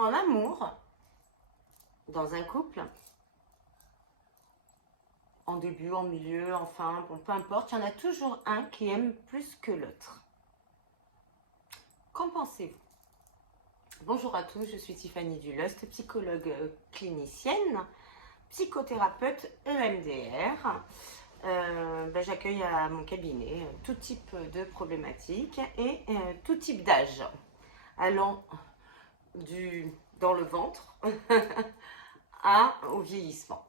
En amour, dans un couple, en début, en milieu, en fin, bon, peu importe, il y en a toujours un qui aime plus que l'autre. Qu'en pensez-vous? Bonjour à tous, je suis Tiffany Dulost, psychologue clinicienne, psychothérapeute EMDR. J'accueille à mon cabinet tout type de problématiques et tout type d'âge, allant dans le ventre au vieillissement.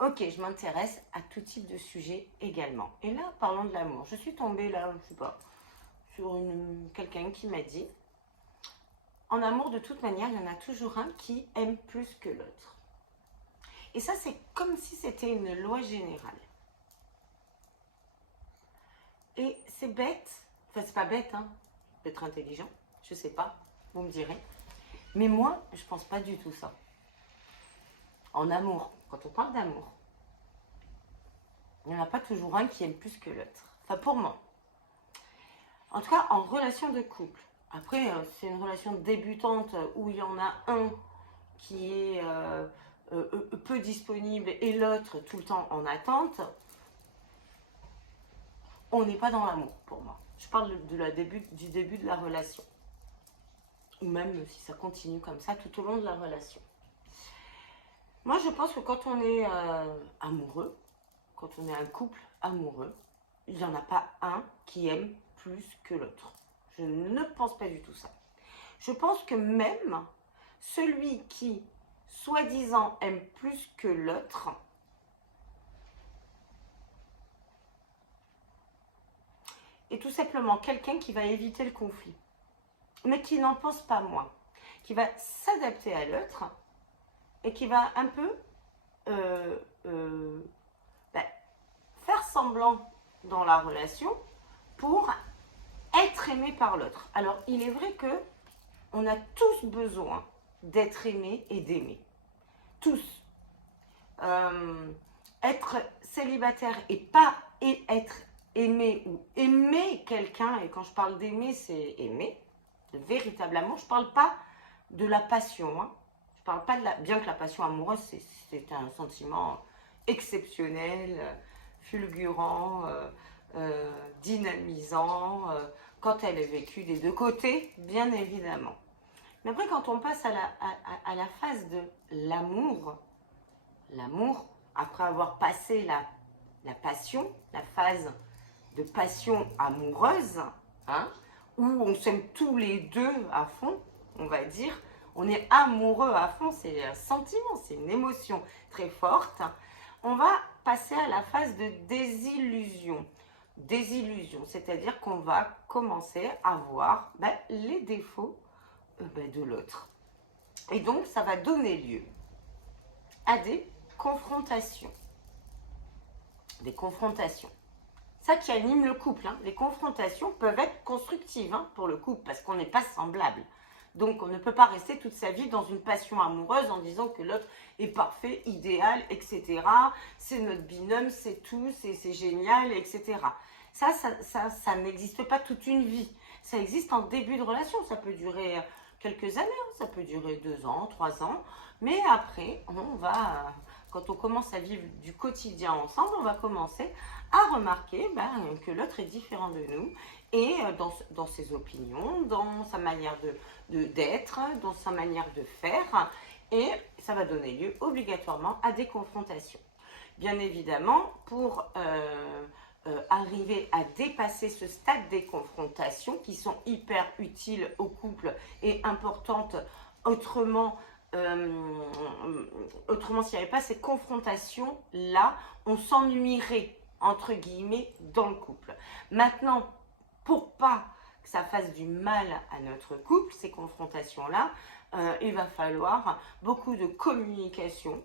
Ok, je m'intéresse à tout type de sujet également. Et là, parlons de l'amour. Je suis tombée là, je sais pas, sur quelqu'un qui m'a dit, en amour, de toute manière, il y en a toujours un qui aime plus que l'autre. Et ça, c'est comme si c'était une loi générale. Et c'est bête, enfin c'est pas bête, hein, d'être intelligent, je sais pas, vous me direz. Mais moi, je pense pas du tout ça. En amour, quand on parle d'amour, il n'y en a pas toujours un qui aime plus que l'autre. Enfin, pour moi. En tout cas, en relation de couple. Après, c'est une relation débutante où il y en a un qui est peu disponible et l'autre tout le temps en attente. On n'est pas dans l'amour, pour moi. Je parle du début de la relation. Ou même si ça continue comme ça tout au long de la relation. Moi, je pense que quand on est amoureux, quand on est un couple amoureux, il n'y en a pas un qui aime plus que l'autre. Je ne pense pas du tout ça. Je pense que même celui qui, soi-disant, aime plus que l'autre, est tout simplement quelqu'un qui va éviter le conflit, mais qui n'en pense pas moins, qui va s'adapter à l'autre et qui va un peu faire semblant dans la relation pour être aimé par l'autre. Alors, il est vrai que on a tous besoin d'être aimé et d'aimer. Tous. Être célibataire et être aimé ou aimer quelqu'un, et quand je parle d'aimer, c'est aimer, de véritable amour. Je ne parle pas de la passion. Hein. Je parle pas de bien que la passion amoureuse, c'est un sentiment exceptionnel, fulgurant, dynamisant, quand elle est vécue des deux côtés, bien évidemment. Mais après, quand on passe à la phase de l'amour, après avoir passé la passion, la phase de passion amoureuse, hein, où on s'aime tous les deux à fond, on va dire, on est amoureux à fond, c'est un sentiment, c'est une émotion très forte, on va passer à la phase de désillusion. Désillusion, c'est-à-dire qu'on va commencer à voir les défauts de l'autre. Et donc, ça va donner lieu à des confrontations. Des confrontations. Ça qui anime le couple. Hein. Les confrontations peuvent être constructives pour le couple parce qu'on n'est pas semblables. Donc, on ne peut pas rester toute sa vie dans une passion amoureuse en disant que l'autre est parfait, idéal, etc. C'est notre binôme, c'est tout, c'est génial, etc. Ça n'existe pas toute une vie. Ça existe en début de relation. Ça peut durer quelques années, ça peut durer 2 ans, 3 ans. Mais après, quand on commence à vivre du quotidien ensemble, on va commencer à remarquer que l'autre est différent de nous et dans ses opinions, dans sa manière d'être, dans sa manière de faire, et ça va donner lieu obligatoirement à des confrontations. Bien évidemment, pour arriver à dépasser ce stade des confrontations qui sont hyper utiles au couple et importantes autrement, s'il n'y avait pas ces confrontations-là, on s'ennuierait, entre guillemets, dans le couple. Maintenant, pour pas que ça fasse du mal à notre couple, ces confrontations-là, il va falloir beaucoup de communication,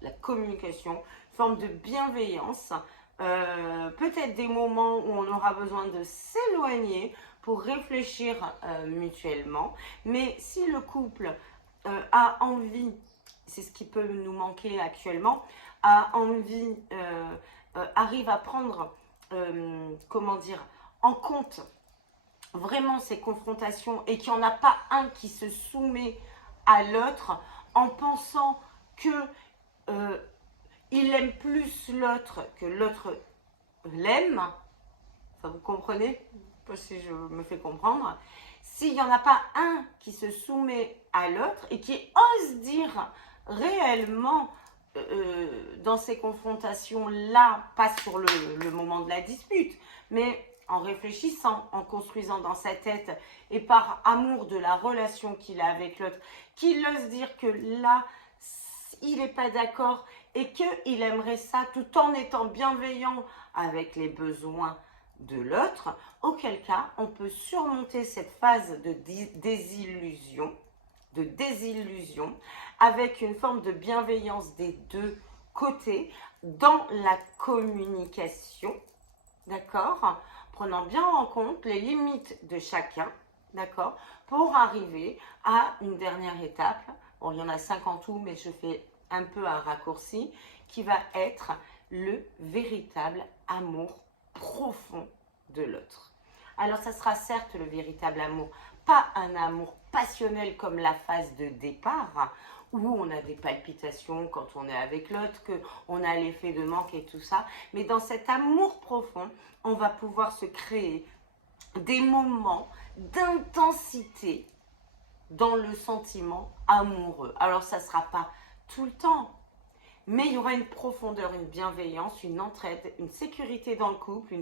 la communication, une forme de bienveillance, peut-être des moments où on aura besoin de s'éloigner pour réfléchir mutuellement, mais si le couple a envie, c'est ce qui peut nous manquer actuellement, a envie, arrive à prendre, en compte vraiment ces confrontations et qu'il n'y en a pas un qui se soumet à l'autre en pensant que il aime plus l'autre que l'autre l'aime, ça vous comprenez? Pas si je me fais comprendre. S'il n'y en a pas un qui se soumet à l'autre et qui ose dire réellement dans ces confrontations-là, pas sur le moment de la dispute, mais en réfléchissant, en construisant dans sa tête et par amour de la relation qu'il a avec l'autre, qu'il ose dire que là, il n'est pas d'accord et qu'il aimerait ça tout en étant bienveillant avec les besoins de l'autre, auquel cas on peut surmonter cette phase de désillusion, avec une forme de bienveillance des deux côtés dans la communication, d'accord, prenant bien en compte les limites de chacun, d'accord, pour arriver à une dernière étape. Bon, il y en a 5 en tout, mais je fais un peu un raccourci, qui va être le véritable amour profond de l'autre. Alors, ça sera certes le véritable amour, pas un amour passionnel comme la phase de départ, où on a des palpitations quand on est avec l'autre, qu'on a l'effet de manque et tout ça. Mais dans cet amour profond, on va pouvoir se créer des moments d'intensité dans le sentiment amoureux. Alors, ça ne sera pas tout le temps, mais il y aura une profondeur, une bienveillance, une entraide, une sécurité dans le couple,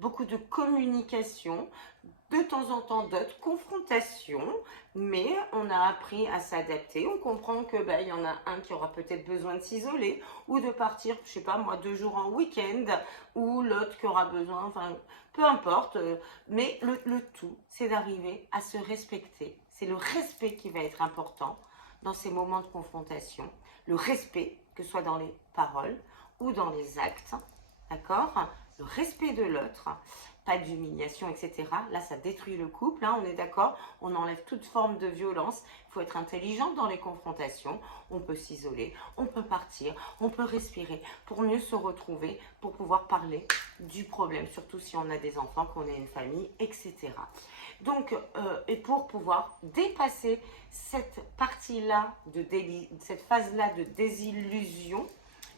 beaucoup de communication, de temps en temps d'autres confrontations, mais on a appris à s'adapter. On comprend que il y en a un qui aura peut-être besoin de s'isoler ou de partir, je sais pas moi, 2 jours en week-end, ou l'autre qui aura besoin, enfin peu importe. Mais le tout, c'est d'arriver à se respecter. C'est le respect qui va être important dans ces moments de confrontation. Le respect, que ce soit dans les paroles ou dans les actes, d'accord? Le respect de l'autre, pas d'humiliation, etc. Là, ça détruit le couple, hein, on est d'accord? On enlève toute forme de violence. Il faut être intelligent dans les confrontations. On peut s'isoler, on peut partir, on peut respirer pour mieux se retrouver, pour pouvoir parler du problème, surtout si on a des enfants, qu'on est une famille, etc. Donc, et pour pouvoir dépasser cette partie-là, cette phase-là de désillusion,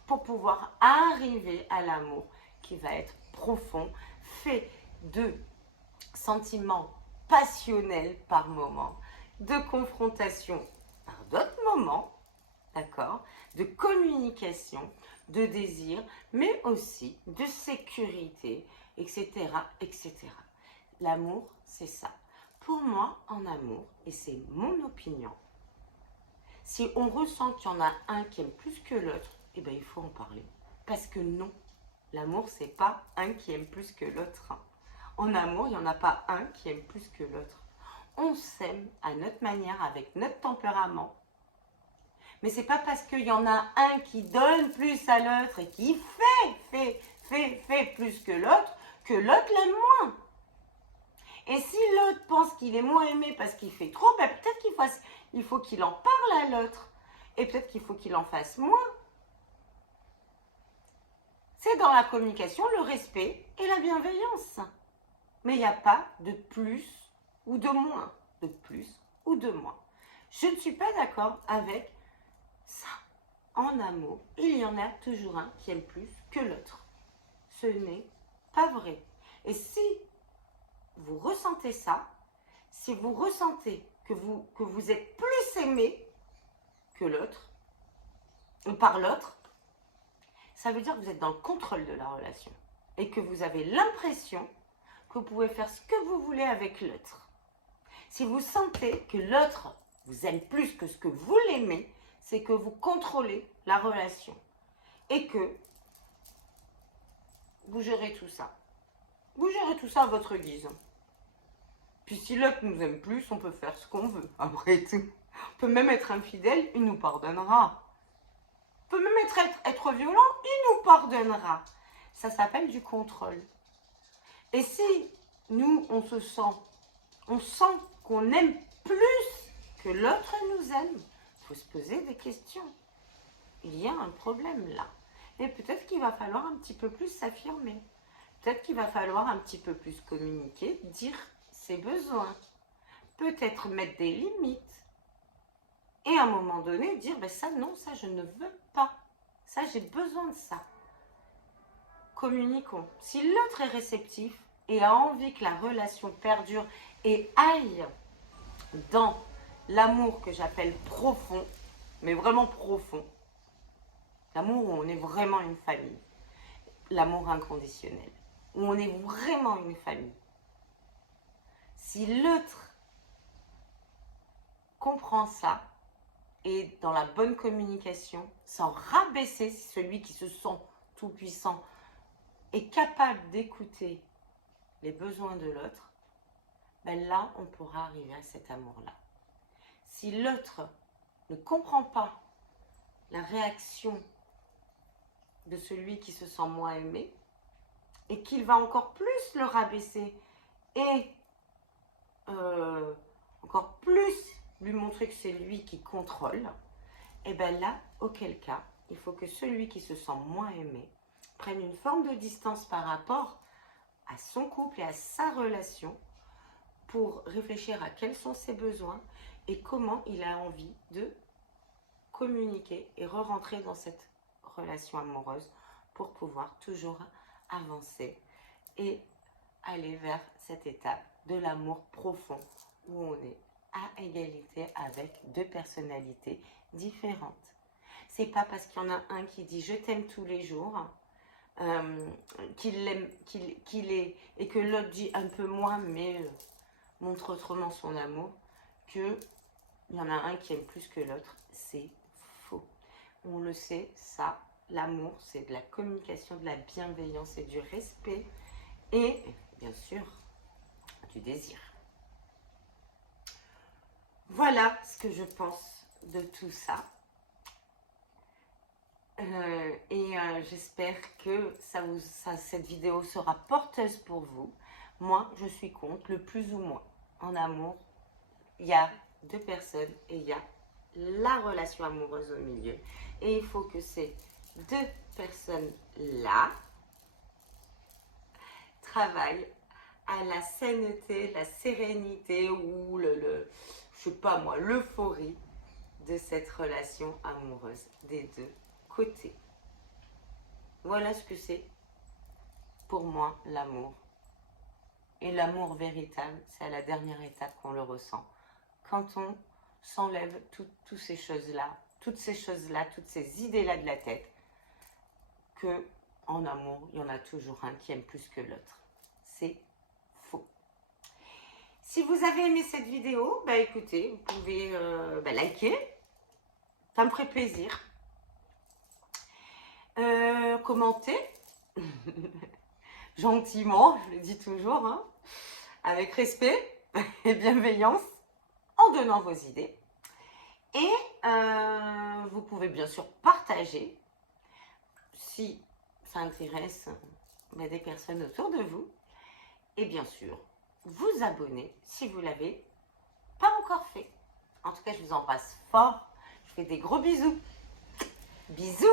pour pouvoir arriver à l'amour qui va être profond, fait de sentiments passionnels par moments, de confrontation par d'autres moments, d'accord, de communication, de désir, mais aussi de sécurité, etc., etc. L'amour, c'est ça. Pour moi, en amour, et c'est mon opinion, si on ressent qu'il y en a un qui aime plus que l'autre, eh bien, il faut en parler. Parce que non, l'amour, c'est pas un qui aime plus que l'autre. En amour, il n'y en a pas un qui aime plus que l'autre. On s'aime à notre manière, avec notre tempérament. Mais c'est pas parce qu'il y en a un qui donne plus à l'autre et qui fait plus que l'autre l'aime moins. Et si l'autre pense qu'il est moins aimé parce qu'il fait trop, peut-être qu'il faut qu'il en parle à l'autre. Et peut-être qu'il faut qu'il en fasse moins. C'est dans la communication, le respect et la bienveillance. Mais il n'y a pas de plus ou de moins. De plus ou de moins. Je ne suis pas d'accord avec ça. En amour, il y en a toujours un qui aime plus que l'autre. Ce n'est pas vrai. Et si vous ressentez ça, si vous ressentez que vous êtes plus aimé que l'autre, ou par l'autre, ça veut dire que vous êtes dans le contrôle de la relation et que vous avez l'impression que vous pouvez faire ce que vous voulez avec l'autre. Si vous sentez que l'autre vous aime plus que ce que vous l'aimez, c'est que vous contrôlez la relation et que vous gérez tout ça. Vous gérez tout ça à votre guise. Puis si l'autre nous aime plus, on peut faire ce qu'on veut, après tout. On peut même être infidèle, il nous pardonnera. On peut même être violent, il nous pardonnera. Ça s'appelle du contrôle. Et si nous, on sent qu'on aime plus que l'autre nous aime, il faut se poser des questions. Il y a un problème là. Et peut-être qu'il va falloir un petit peu plus s'affirmer. Peut-être qu'il va falloir un petit peu plus communiquer, dire ses besoins. Peut-être mettre des limites. Et à un moment donné, dire, ben ça non, ça je ne veux pas. Ça j'ai besoin de ça. Communiquons. Si l'autre est réceptif et a envie que la relation perdure et aille dans l'amour que j'appelle profond, mais vraiment profond, l'amour où on est vraiment une famille, l'amour inconditionnel, où on est vraiment une famille. Si l'autre comprend ça et dans la bonne communication, sans rabaisser, celui qui se sent tout puissant est capable d'écouter les besoins de l'autre, ben là on pourra arriver à cet amour-là. Si l'autre ne comprend pas la réaction de celui qui se sent moins aimé et qu'il va encore plus le rabaisser et encore plus lui montrer que c'est lui qui contrôle, et bien là, auquel cas, il faut que celui qui se sent moins aimé prenne une forme de distance par rapport à son couple et à sa relation pour réfléchir à quels sont ses besoins et comment il a envie de communiquer et re-rentrer dans cette relation amoureuse pour pouvoir toujours avancer et aller vers cette étape de l'amour profond où on est à égalité avec deux personnalités différentes. C'est pas parce qu'il y en a un qui dit je t'aime tous les jours qu'il est et que l'autre dit un peu moins mais montre autrement son amour que il y en a un qui aime plus que l'autre. C'est faux. On le sait, ça, l'amour, c'est de la communication, de la bienveillance et du respect et bien sûr du désir. Voilà ce que je pense de tout ça. J'espère que cette vidéo sera porteuse pour vous. Moi, je suis contre le plus ou moins. En amour, il y a deux personnes et il y a la relation amoureuse au milieu. Et il faut que ces deux personnes-là travaillent à la sainteté, la sérénité ou je sais pas moi, l'euphorie de cette relation amoureuse des deux côtés. Voilà ce que c'est pour moi l'amour. Et l'amour véritable, c'est à la dernière étape qu'on le ressent. Quand on s'enlève toutes ces choses-là, toutes ces idées-là de la tête, que en amour, il y en a toujours un qui aime plus que l'autre. C'est faux. Si vous avez aimé cette vidéo, bah écoutez, vous pouvez liker. Ça me ferait plaisir. Commenter. Gentiment, je le dis toujours, hein, avec respect et bienveillance, en donnant vos idées. Et vous pouvez bien sûr partager si ça intéresse des personnes autour de vous. Et bien sûr, vous abonner si vous ne l'avez pas encore fait. En tout cas, je vous embrasse fort. Je vous fais des gros bisous. Bisous!